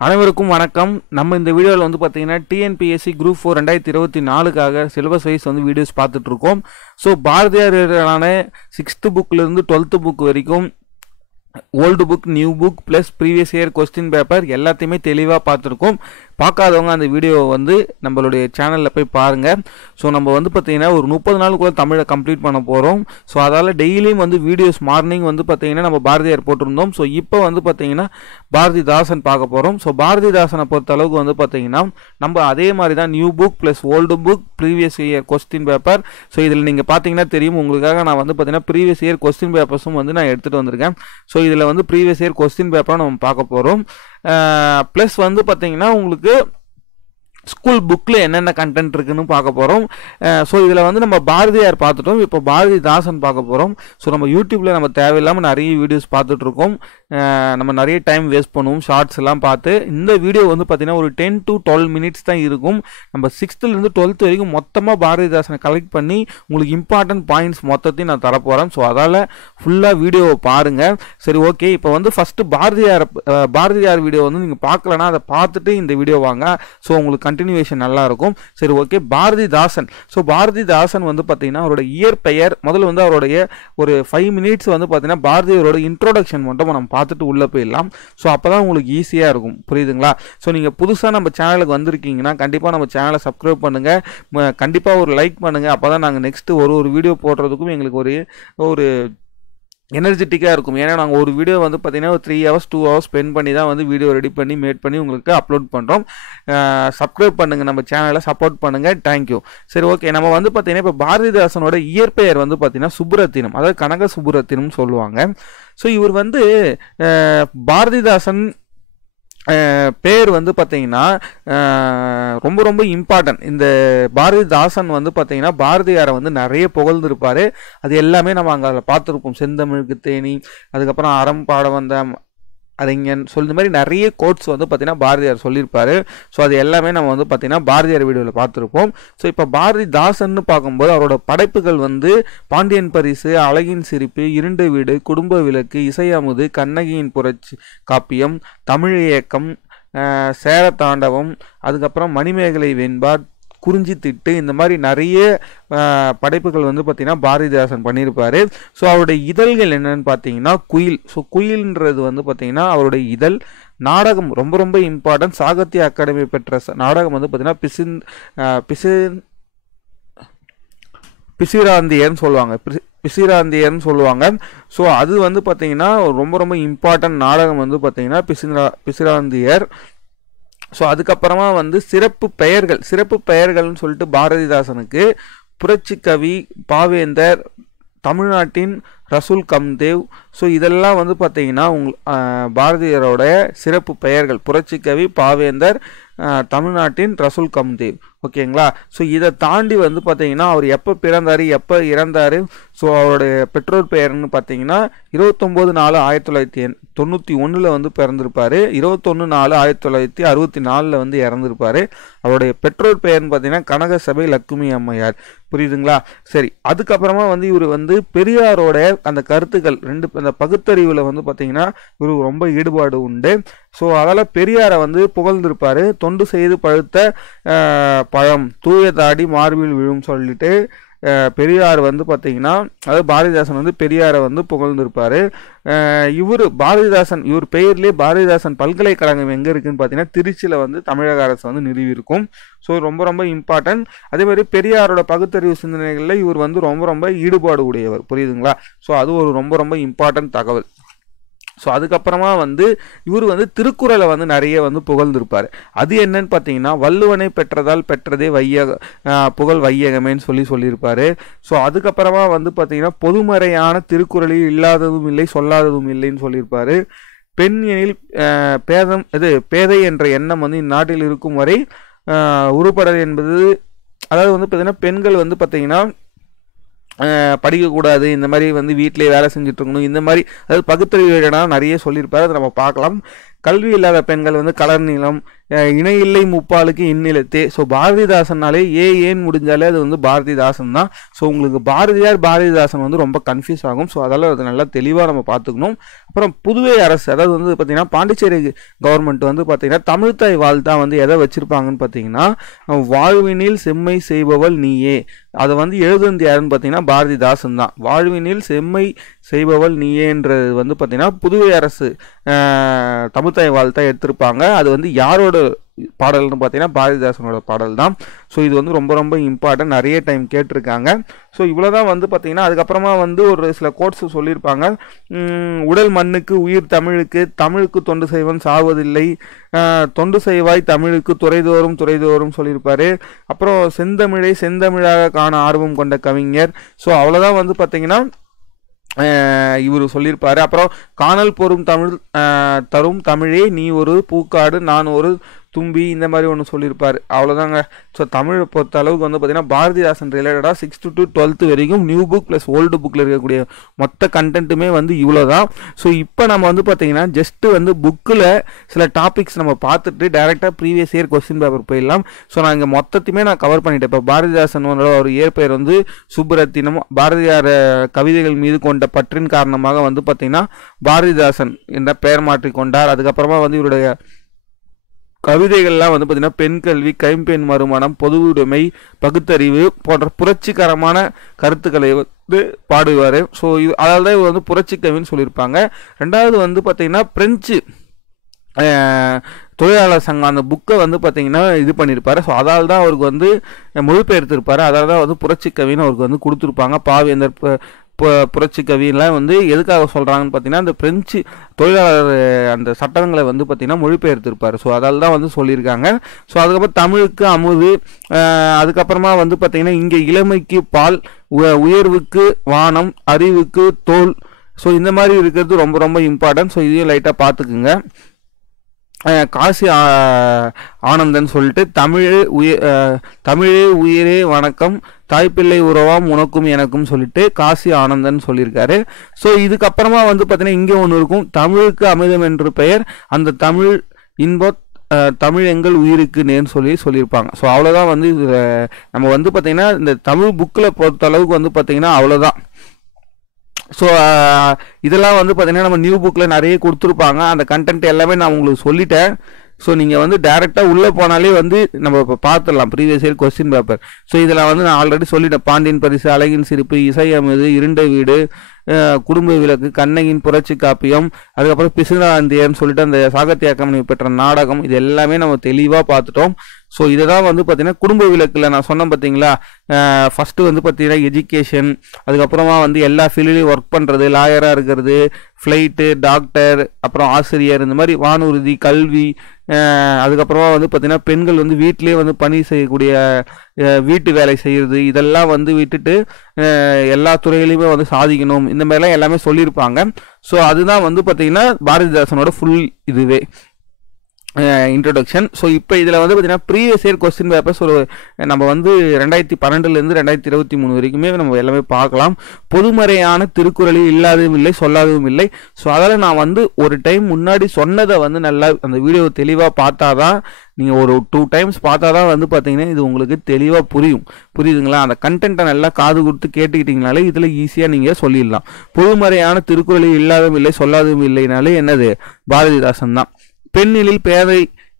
அனைவருக்கும் வணக்கம். நம்ம இந்த வீடியோவில் வந்து பார்த்தீங்கன்னா டிஎன்பிஎஸ்சி குரூப் 4 2024க்காக சிலபஸ் வைஸ் வந்து வீடியோஸ் பார்த்துட்டு இருக்கோம். ஸோ பாரதியாரான 6th புக்லேருந்து 12th புக் வரைக்கும் old book, new book plus previous year question paper எல்லாத்தையுமே தெளிவாக பார்த்துருக்கோம். பார்க்காதவங்க அந்த வீடியோ வந்து நம்மளுடைய சேனலில் போய் பாருங்கள். ஸோ நம்ம வந்து பார்த்திங்கன்னா ஒரு 30 நாளுக்குள்ள தமிழை கம்ப்ளீட் பண்ண போகிறோம். ஸோ அதால் டெய்லியும் வந்து வீடியோஸ் மார்னிங் வந்து பார்த்திங்கன்னா நம்ம பாரதியார் போட்டிருந்தோம். ஸோ இப்போ வந்து பார்த்திங்கன்னா பாரதிதாசன் பார்க்க போகிறோம். ஸோ பாரதிதாசனை பொறுத்த அளவுக்கு வந்து பார்த்திங்கன்னா நம்ம அதே மாதிரி தான் new book plus old book previous year question paper. So இதில் நீங்கள் பார்த்தீங்கன்னா தெரியும் உங்களுக்காக நான் வந்து பார்த்திங்கன்னா ப்ரீவியஸ் இயர் கொஸ்டின் பேப்பர்ஸும் வந்து நான் எடுத்துகிட்டு வந்திருக்கேன். ஸோ இதில் வந்து ப்ரீவியஸ் இயர் கொஸ்டின் பேப்பரை நம்ம பார்க்க போகிறோம். ப்ளஸ் வந்து பார்த்தீங்கன்னா உங்களுக்கு ஸ்கூல் புக்கில் என்னென்ன கண்டென்ட் இருக்குன்னு பார்க்க போகிறோம். ஸோ இதில் வந்து நம்ம பாரதியார் பார்த்துட்டோம். இப்போ பாரதிதாசன் பார்க்க போகிறோம். ஸோ நம்ம யூடியூப்பில் நம்ம தேவையில்லாமல் நிறைய வீடியோஸ் பார்த்துட்ருக்கோம். நம்ம நிறைய டைம் வேஸ்ட் பண்ணுவோம் ஷார்ட்ஸ் எல்லாம் பார்த்து. இந்த வீடியோ வந்து பார்த்திங்கன்னா ஒரு 10 to 12 மினிட்ஸ் தான் இருக்கும். நம்ம 6th-லேருந்து 12th வரைக்கும் மொத்தமாக பாரதிதாசனை கலெக்ட் பண்ணி உங்களுக்கு இம்பார்ட்டன்ட் பாயிண்ட்ஸ் மொத்தத்தையும் நான் தரப்போகிறேன். ஸோ அதால் ஃபுல்லாக வீடியோவை பாருங்கள். சரி, ஓகே. இப்போ வந்து ஃபஸ்ட்டு பாரதியார் வீடியோ வந்து நீங்கள் பார்க்கலன்னா அதை பார்த்துட்டு இந்த வீடியோ வாங்க. ஸோ உங்களுக்கு கண்டினியூவேஷன் நல்லா இருக்கும். சரி, ஓகே. பாரதிதாசன். ஸோ பாரதிதாசன் வந்து பார்த்தீங்கன்னா அவரோட இயற்பெயர் முதல்ல வந்து அவருடைய ஒரு 5 மினிட்ஸ் வந்து பார்த்தீங்கன்னா பாரதியாரோட இன்ட்ரோடக்ஷன் மட்டும் நம்ம பார்த்துட்டு உள்ளே போயிடலாம். ஸோ அப்போ தான் உங்களுக்கு ஈஸியாக இருக்கும். புரியுதுங்களா? ஸோ நீங்கள் புதுசாக நம்ம சேனலுக்கு வந்திருக்கீங்கன்னா கண்டிப்பாக நம்ம சேனலை சப்ஸ்கிரைப் பண்ணுங்கள். கண்டிப்பாக ஒரு லைக் பண்ணுங்கள். அப்போ தான் நாங்கள் நெக்ஸ்ட்டு ஒரு வீடியோ போடுறதுக்கும் எங்களுக்கு ஒரு எனர்ஜெட்டிக்காக இருக்கும். ஏன்னா நாங்கள் ஒரு வீடியோ வந்து பார்த்திங்கன்னா ஒரு 3 hours 2 hours ஸ்பெண்ட் பண்ணி தான் வந்து வீடியோ ரெடி பண்ணி மேட் பண்ணி உங்களுக்கு அப்லோட் பண்ணுறோம். சப்ஸ்கிரைப் பண்ணுங்கள், நம்ம சேனலை சப்போர்ட் பண்ணுங்கள். தேங்க்யூ. சரி, ஓகே. நம்ம வந்து பார்த்திங்கன்னா இப்போ பாரதிதாசனோட இயற்பெயர் வந்து பார்த்திங்கன்னா சுப்புரத்தினம், அதாவது கனக சுப்புரத்தினம் சொல்லுவாங்க. ஸோ இவர் வந்து பாரதிதாசன் பேர் வந்து பார்த்தீங்கன்னா ரொம்ப ரொம்ப இம்பார்ட்டன்ட். இந்த பாரதிதாசன் வந்து பார்த்தீங்கன்னா பாரதியாரை வந்து நிறைய புகழ்ந்துருப்பார். அது எல்லாமே நம்ம அங்கே அதில் பார்த்துருப்போம். செந்தமிழுக்கு தேனி, அதுக்கப்புறம் அறம் பாட வந்த அறிஞன் இந்த மாதிரி நிறைய கோட்ஸ் வந்து பார்த்தீங்கன்னா பாரதியார் சொல்லியிருப்பார். ஸோ அது எல்லாமே நம்ம வந்து பார்த்தீங்கன்னா பாரதியார் வீடியோவில் பார்த்துருப்போம். ஸோ இப்போ பாரதிதாசன் பார்க்கும்போது அவரோட படைப்புகள் வந்து பாண்டியன் பரிசு, அழகின் சிரிப்பு, இருண்ட வீடு, குடும்ப விளக்கு, இசையமுது, கண்ணகியின் புரட்சி காப்பியம், தமிழ் இயக்கம், சேர தாண்டவம், அதுக்கப்புறம் மணிமேகலை வெண்பா, குறிஞ்சி திட்டு, இந்த மாதிரி நிறைய படைப்புகள் வந்து பார்த்திங்கன்னா பாரதிதாசன் பண்ணியிருப்பார். ஸோ அவருடைய இதழ்கள் என்னென்னு பார்த்தீங்கன்னா குயில். ஸோ குயில்ன்றது வந்து பார்த்திங்கன்னா அவருடைய இதழ். நாடகம் ரொம்ப ரொம்ப இம்பார்ட்டன்ட். சாகித்ய அகாடமி பெற்ற நாடகம் வந்து பார்த்திங்கன்னா பிசிராந்தியர்னு சொல்லுவாங்க. பிசிராந்தியர்னு சொல்லுவாங்க. ஸோ அது வந்து பார்த்திங்கன்னா ரொம்ப ரொம்ப இம்பார்ட்டன்ட் நாடகம் வந்து பார்த்திங்கன்னா பிசிராந்தியர். ஸோ அதுக்கப்புறமா வந்து சிறப்பு பெயர்கள்னு சொல்லிட்டு பாரதிதாசனுக்கு புரட்சி கவி, பாவேந்தர், தமிழ்நாட்டின் ரசூல் கம்தேவ். ஸோ இதெல்லாம் வந்து பார்த்தீங்கன்னா பாரதியாரோட சிறப்பு பெயர்கள். புரட்சி கவி, பாவேந்தர், தமிழ்நாட்டின் ரசூல் கம்தேவ். ஓகேங்களா? ஸோ இதை தாண்டி வந்து பார்த்தீங்கன்னா அவர் எப்போ பிறந்தார், எப்போ இறந்தார், ஸோ அவருடைய பெற்றோர் பெயர்னு பார்த்தீங்கன்னா 29/4/1991 வந்து பிறந்திருப்பார். 21/4/1964 வந்து இறந்திருப்பார். அவருடைய பெற்றோர் பெயர்னு பார்த்தீங்கன்னா கனகசபை லக்குமி அம்மையார். புரியுதுங்களா? சரி, அதுக்கப்புறமா வந்து இவர் வந்து பெரியாரோட அந்த கருத்துக்கள் அந்த பகுத்தறிவில் வந்து பார்த்தீங்கன்னா இவருக்கு ரொம்ப ஈடுபாடு உண்டு. ஸோ அதால் பெரியாரை வந்து புகழ்ந்திருப்பார். தொண்டு செய்து பழுத்த பழம், தூய தாடி மார்பில் விழும் சொல்லிட்டு பெரியார் வந்து பார்த்தீங்கன்னா அதாவது பாரதிதாசன் வந்து பெரியாரை வந்து புகழ்ந்திருப்பார். இவர் பெயர்லேயே பாரதிதாசன் பல்கலைக்கழகம் எங்கே இருக்குதுன்னு பார்த்தீங்கன்னா திருச்சியில் வந்து தமிழக அரசு வந்து நிறுவியிருக்கும். ஸோ ரொம்ப ரொம்ப இம்பார்ட்டன்ட். அதேமாதிரி பெரியாரோட பகுத்தறிவு சிந்தனைகளில் இவர் வந்து ரொம்ப ரொம்ப ஈடுபாடு உடையவர். புரியுதுங்களா? ஸோ அது ஒரு ரொம்ப ரொம்ப இம்பார்ட்டன்ட் தகவல். ஸோ அதுக்கப்புறமா வந்து இவர் வந்து திருக்குறளை வந்து நிறைய வந்து புகழ்ந்திருப்பார். அது என்னன்னு பார்த்தீங்கன்னா வள்ளுவனை பெற்றதால் பெற்றதே புகழ் வையகமேன்னு சொல்லியிருப்பார். ஸோ அதுக்கப்புறமா வந்து பார்த்தீங்கன்னா பொதுமறையான திருக்குறளில் இல்லாததும் இல்லை சொல்லாததும் இல்லைன்னு சொல்லியிருப்பார். பெண் எனில் பேதை என்ற எண்ணம் வந்து இந்நாட்டில் இருக்கும் வரை உருப்படாது என்பது, அதாவது வந்து பார்த்தீங்கன்னா பெண்கள் வந்து பார்த்தீங்கன்னா படிக்கக்கூடாது, இந்த மாதிரி வந்து வீட்டிலே வேலை செஞ்சுட்டு இருக்கணும், இந்த மாதிரி அதாவது பகுத்தறிவு நிறைய சொல்லியிருப்பார். அதை நம்ம பார்க்கலாம். கல்வி இல்லாத பெண்கள் வந்து கலர் நீளம், இணையில்லை முப்பாலுக்கு இந்நிலத்தே. ஸோ பாரதிதாசன்னாலே ஏன் முடிஞ்சாலே அது வந்து பாரதிதாசன் தான். ஸோ உங்களுக்கு பாரதிதாசன் வந்து ரொம்ப கன்ஃபியூஸ் ஆகும். ஸோ அதெல்லாம் அது நல்லா தெளிவாக நம்ம பார்த்துக்கணும். அப்புறம் புதுவை அரசு, அதாவது வந்து பார்த்தீங்கன்னா பாண்டிச்சேரி கவர்மெண்ட் வந்து பார்த்தீங்கன்னா தமிழ்த்தாய் வாழ்த்தா வந்து எதை வச்சிருப்பாங்கன்னு பார்த்தீங்கன்னா வாழ்வினில் செம்மை செய்பவள் நீயே. அதை வந்து எழுதுனது யாருன்னு பார்த்தீங்கன்னா பாரதிதாசன் தான். வாழ்வினில் செம்மை செய்பவள் நீயேன்றது வந்து பார்த்தீங்கன்னா புதுவை அரசு தமிழ்த்தாய் வாழ்த்தா எடுத்திருப்பாங்க. அது வந்து யாரோட பாடல்னு பார்த்தீங்கன்னா பாரதிதாசனோட பாடல் தான். ஸோ இது வந்து ரொம்ப ரொம்ப இம்பார்ட்டன்ட், நிறைய டைம் கேட்டிருக்காங்க. ஸோ இவ்வளோதான் வந்து பார்த்தீங்கன்னா அதுக்கப்புறமா வந்து ஒரு சில கோட்ஸ் சொல்லியிருப்பாங்க. உடல் மண்ணுக்கு உயிர் தமிழுக்கு, தமிழுக்கு தொண்டு செய்வன் சாவதில்லை, தொண்டு செய்வாய் தமிழுக்கு துறைதோறும் சொல்லியிருப்பாரு. அப்புறம் செந்தமிழை செந்தமிழாக காண ஆர்வம் கொண்ட கவிஞர். ஸோ அவ்வளோதான் வந்து பார்த்தீங்கன்னா இவர் சொல்லியிருப்பாரு. அப்புறம் காணல் போரும் தமிழ் தரும் தமிழே நீ ஒரு பூக்காடு நான் ஒரு தும்பி, இந்த மாதிரி ஒன்று சொல்லியிருப்பார். அவ்வளோதாங்க. ஸோ தமிழை பொறுத்த அளவுக்கு வந்து பார்த்தீங்கன்னா பாரதிதாசன் ரிலேட்டடாக 6th to 12th வரைக்கும் நியூ புக் ப்ளஸ் ஓல்டு புக்கில் இருக்கக்கூடிய மொத்த கண்டென்ட்டுமே வந்து இவ்வளோ தான். ஸோ இப்போ நம்ம வந்து பார்த்தீங்கன்னா ஜஸ்ட்டு வந்து புக்கில் சில டாபிக்ஸ் நம்ம பார்த்துட்டு டேரெக்டாக ப்ரீவியஸ் இயர் கொஸ்டின் பேப்பர் போயிடலாம். ஸோ நான் இங்கே மொத்தத்தையுமே நான் கவர் பண்ணிட்டேன். இப்போ பாரதிதாசனோட ஒரு இயற்பெயர் வந்து சுப்புரத்தினம். பாரதியார் கவிதைகள் மீது கொண்ட பற்றின் காரணமாக வந்து பார்த்தீங்கன்னா பாரதிதாசன் என்ற பெயர் மாற்றிக்கொண்டார். அதுக்கப்புறமா வந்து இவருடைய கவிதைகள்லாம் வந்து பார்த்தீங்கன்னா பெண் கல்வி, கைம்பெண் மறுமணம், பொது உடைமை, பகுத்தறிவு போன்ற புரட்சிகரமான கருத்துக்களை வந்து பாடுவார். ஸோ அதால் தான் இவர் வந்து புரட்சி கவின்னு சொல்லியிருப்பாங்க. ரெண்டாவது வந்து பார்த்தீங்கன்னா பிரெஞ்சு தொழிலாளர் சங்கம் அந்த புக்கை வந்து பார்த்தீங்கன்னா இது பண்ணியிருப்பாரு. ஸோ அதால் தான் அவருக்கு வந்து மொழிபெயர்த்திருப்பார். அதால் தான் வந்து புரட்சி கவின்னு அவருக்கு வந்து கொடுத்துருப்பாங்க. பாவேந்தர் புரட்சி கவியெல்லாம் வந்து எதுக்காக சொல்கிறாங்கன்னு பார்த்தீங்கன்னா அந்த பிரெஞ்சு தொழிலாளர் அந்த சட்டங்களை வந்து பார்த்தீங்கன்னா மொழிபெயர்த்திருப்பார். ஸோ அதால் தான் வந்து சொல்லியிருக்காங்க. ஸோ அதுக்கப்புறம் தமிழுக்கு அமுது, அதுக்கப்புறமா வந்து பார்த்தீங்கன்னா இங்கே இளமைக்கு பால், உயர்வுக்கு வானம், அறிவுக்கு தோல். ஸோ இந்த மாதிரி இருக்கிறது ரொம்ப ரொம்ப இம்பார்ட்டன்ட். ஸோ இதையும் லைட்டாக பார்த்துக்குங்க. காசி ஆனந்தன் சொல்லிட்டு தமிழே உயிரே வணக்கம், தாய்ப்பிள்ளை உறவாம் உனக்கும் எனக்கும் சொல்லிட்டு காசி ஆனந்தன் சொல்லியிருக்காரு. ஸோ இதுக்கப்புறமா வந்து பார்த்தீங்கன்னா இங்கே ஒன்று இருக்கும், தமிழுக்கு அமிர்தம் என்று பெயர், அந்த தமிழ் இன்ப தமிழ் எங்கள் உயிருக்கு நேர்னு சொல்லியிருப்பாங்க. ஸோ அவ்வளோதான் வந்து நம்ம வந்து பார்த்தீங்கன்னா இந்த தமிழ் புக்கில் பொறுத்த அளவுக்கு வந்து பார்த்தீங்கன்னா அவ்வளோதான். ஸோ இதெல்லாம் வந்து பார்த்தீங்கன்னா நம்ம நியூ புக்கில் நிறைய கொடுத்துருப்பாங்க. அந்த கண்டென்ட் எல்லாமே நான் உங்களுக்கு சொல்லிட்டேன். ஸோ நீங்கள் வந்து டேரெக்டாக உள்ளே போனாலே வந்து நம்ம இப்போ பார்த்துடலாம் previous year question paper. So இதில் வந்து நான் ஆல்ரெடி சொல்லிட்டேன். பாண்டியன் பரிசு, அழகின் சிரிப்பு, இசை அமுது, இருண்ட வீடு, குடும்ப விளக்கு, கண்ணகியின் புரட்சி காப்பியம், அதுக்கப்புறம் பிசுராந்தியர்னு சொல்லிட்டு அந்த சாகித்ய அகாடமி பெற்ற நாடகம், இது எல்லாமே நம்ம தெளிவாக பார்த்துட்டோம். ஸோ இதை தான் வந்து பார்த்தீங்கன்னா குடும்ப விளக்கில் நான் சொன்னேன் பார்த்தீங்களா, ஃபஸ்ட்டு வந்து பார்த்தீங்கன்னா எஜுகேஷன், அதுக்கப்புறமா வந்து எல்லா ஃபீல்ட்லையும் ஒர்க் பண்ணுறது, லாயராக இருக்கிறது, ஃப்ளைட்டு, டாக்டர், அப்புறம் ஆசிரியர், இந்த மாதிரி வானூர்தி, கல்வி, அதுக்கப்புறமா வந்து பார்த்தீங்கன்னா பெண்கள் வந்து வீட்டிலே வந்து பணி செய்யக்கூடிய வீட்டு வேலை செய்கிறது, இதெல்லாம் வந்து விட்டுட்டு எல்லா துறையிலையுமே வந்து சாதிக்கணும், இந்த மாதிரிலாம் எல்லாமே சொல்லியிருப்பாங்க. ஸோ அதுதான் வந்து பார்த்தீங்கன்னா பாரதிதாசனோட ஃபுல் இதுவே இன்ட்ரோடக்ஷன். ஸோ இப்போ இதில் வந்து பார்த்தீங்கன்னா ப்ரீவியஸ் இயர் கொஸ்டின் பேப்பர்ஸ் ஒரு நம்ம வந்து 2012 2023 வரைக்குமே நம்ம எல்லாமே பார்க்கலாம். பொதுமறையான திருக்குறளில் இல்லாததும் இல்லை சொல்லாததும் இல்லை. ஸோ அதில் நான் வந்து ஒரு டைம் முன்னாடி சொன்னதை வந்து நல்லா அந்த வீடியோ தெளிவாக பார்த்தா தான், நீங்கள் ஒரு 2 times பார்த்தா தான் வந்து பார்த்தீங்கன்னா இது உங்களுக்கு தெளிவாக புரியுதுங்களா? அந்த கண்டென்ட்டை நல்லா காது கொடுத்து கேட்டுக்கிட்டீங்கனாலே இதில் ஈஸியாக நீங்கள் சொல்லிடலாம். பொதுமறையான திருக்குறளில் இல்லாததும் இல்லை சொல்லாததும் இல்லைனாலே என்னது, பாரதிதாசன் தான். பெண்ணிலில் பேதை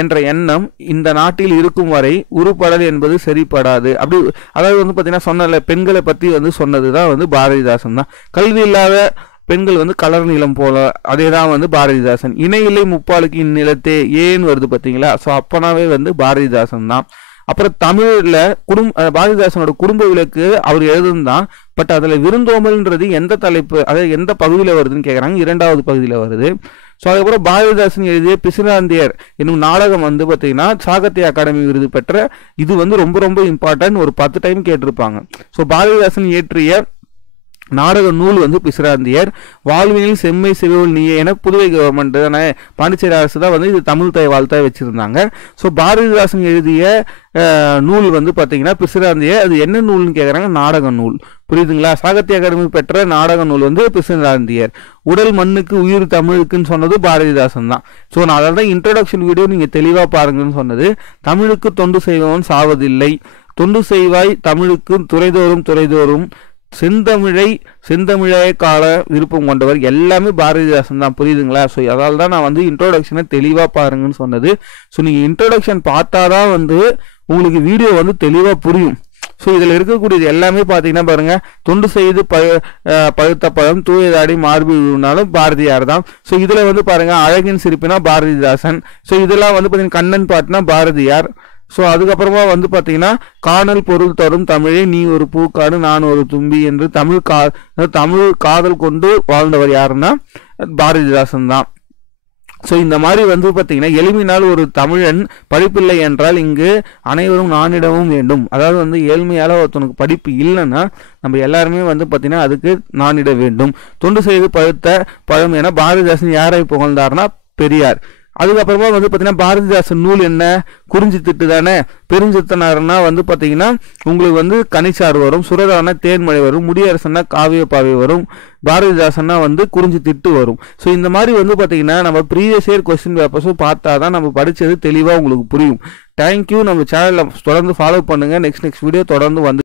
என்ற எண்ணம் இந்த நாட்டில் இருக்கும் வரை உருப்படல் என்பது சரிப்படாது. அப்படி அதாவது வந்து பார்த்தீங்கன்னா சொன்ன பெண்களை பற்றி வந்து சொன்னது தான் வந்து பாரதிதாசன் தான். கல்வி இல்லாத பெண்கள் வந்து கலர் நிலம் போல, அதே தான் வந்து பாரதிதாசன். இணையில்லை முப்பாலுக்கு இந்நிலத்தே ஏன்னு வருது பார்த்தீங்களா? ஸோ அப்பனாவே வந்து பாரதிதாசன் தான். அப்புறம் தமிழில் பாரதிதாசனோட குடும்ப விளக்கு அவர் எழுதுந்தான். பட் அதில் விருந்தோம்பல்ன்றது எந்த தலைப்பு, அதாவது எந்த பகுதியில் வருதுன்னு கேட்குறாங்க. 2வது பகுதியில் வருது. ஸோ அதுக்கப்புறம் பாரதிதாசன் எழுதிய பிசுராந்தியர் என்னும் நாடகம் வந்து பார்த்தீங்கன்னா சாகித்ய அகாடமி விருது பெற்ற, இது வந்து ரொம்ப ரொம்ப இம்பார்ட்டன்ட், ஒரு 10 டைம் கேட்டிருப்பாங்க. ஸோ பாரதிதாசன் இயற்றிய நாடக நூல் வந்து பிசிராந்தியர். வாழ்வினில் செம்மை சிறுவல் நீயே என புதுவை கவர்மெண்ட் தானே, பாண்டிச்சேரி அரசு தான் வந்து இது தமிழ் தாய் வாழ்த்தாய் வச்சிருந்தாங்க. ஸோ பாரதிதாசன் எழுதிய நூல் வந்து பார்த்தீங்கன்னா பிசிராந்தியர். அது என்ன நூல்னு கேட்குறாங்க, நாடக நூல். புரியுதுங்களா? சாகித்ய அகாடமி பெற்ற நாடக நூல் வந்து பிசிராந்தியர். உடல் மண்ணுக்கு உயிர் தமிழுக்குன்னு சொன்னது பாரதிதாசன் தான். ஸோ நான் அதாவது தான் இன்ட்ரோடக்ஷன் வீடியோ நீங்கள் தெளிவாக பாருங்கன்னு சொன்னது. தமிழுக்கு தொண்டு செய்வவன் சாவதில்லை, தொண்டு செய்வாய் தமிழுக்கு துறைதோறும் செந்தமிழை கால விருப்பம் கொண்டவர், எல்லாமே பாரதிதாசன் தான். புரியுதுங்களா? ஸோ அதால் தான் நான் வந்து இன்ட்ரோடக்ஷனை தெளிவாக பாருங்கன்னு சொன்னது. ஸோ நீங்கள் இன்ட்ரோடக்ஷன் பார்த்தாதான் வந்து உங்களுக்கு வீடியோ வந்து தெளிவாக புரியும். ஸோ இதில் இருக்கக்கூடியது எல்லாமே பார்த்தீங்கன்னா பாருங்க, தொண்டு செய்து பழுத்த பழம் தூயதாடி மார்பினாலும் பாரதியார் தான். ஸோ இதில் வந்து பாருங்க, அழகின் சிரிப்பினா பாரதிதாசன். ஸோ இதெல்லாம் வந்து பார்த்தீங்கன்னா கண்ணன் பாட்டுனா பாரதியார். ஸோ அதுக்கப்புறமா வந்து பார்த்தீங்கன்னா, காணல் பொருள் தரும் தமிழே நீ ஒரு பூக்காடு நான் ஒரு தும்பி என்று தமிழ் காதல் கொண்டு வாழ்ந்தவர் யாருன்னா பாரதிதாசன் தான். ஸோ இந்த மாதிரி வந்து பார்த்தீங்கன்னா, எளிமையினால் ஒரு தமிழன் படிப்பில்லை என்றால் இங்கு அனைவரும் நானிடமும் வேண்டும். அதாவது வந்து ஏழ்மையால் ஒருத்தனுக்கு படிப்பு இல்லைன்னா நம்ம எல்லாருமே வந்து பார்த்தீங்கன்னா அதுக்கு நானிட வேண்டும். தொண்டு செய்து பழுத்த பழம் என பாரதிதாசன் யாரை புகழ்ந்தார்னா பெரியார். அதுக்கப்புறமா வந்து பார்த்தீங்கன்னா பாரதிதாசன் நூல் என்ன, குறிஞ்சி திட்டு தானே. பெருஞ்சித்தனார்னா வந்து பார்த்தீங்கன்னா உங்களுக்கு வந்து கனிச்சாறு வரும், சுரதானா தேன்மழை வரும், முடியரசன்னா காவிய பாவை வரும், பாரதிதாசன்னா வந்து குறிஞ்சி திட்டு வரும். ஸோ இந்த மாதிரி வந்து பார்த்தீங்கன்னா நம்ம ப்ரீவியஸ் இயர் கொஸ்டின் பேப்பர்ஸும் பார்த்தா தான் நம்ம படித்தது தெளிவாக உங்களுக்கு புரியும். தேங்க்யூ. நம்ம சேனலில் தொடர்ந்து ஃபாலோ பண்ணுங்கள். நெக்ஸ்ட் வீடியோ தொடர்ந்து வந்து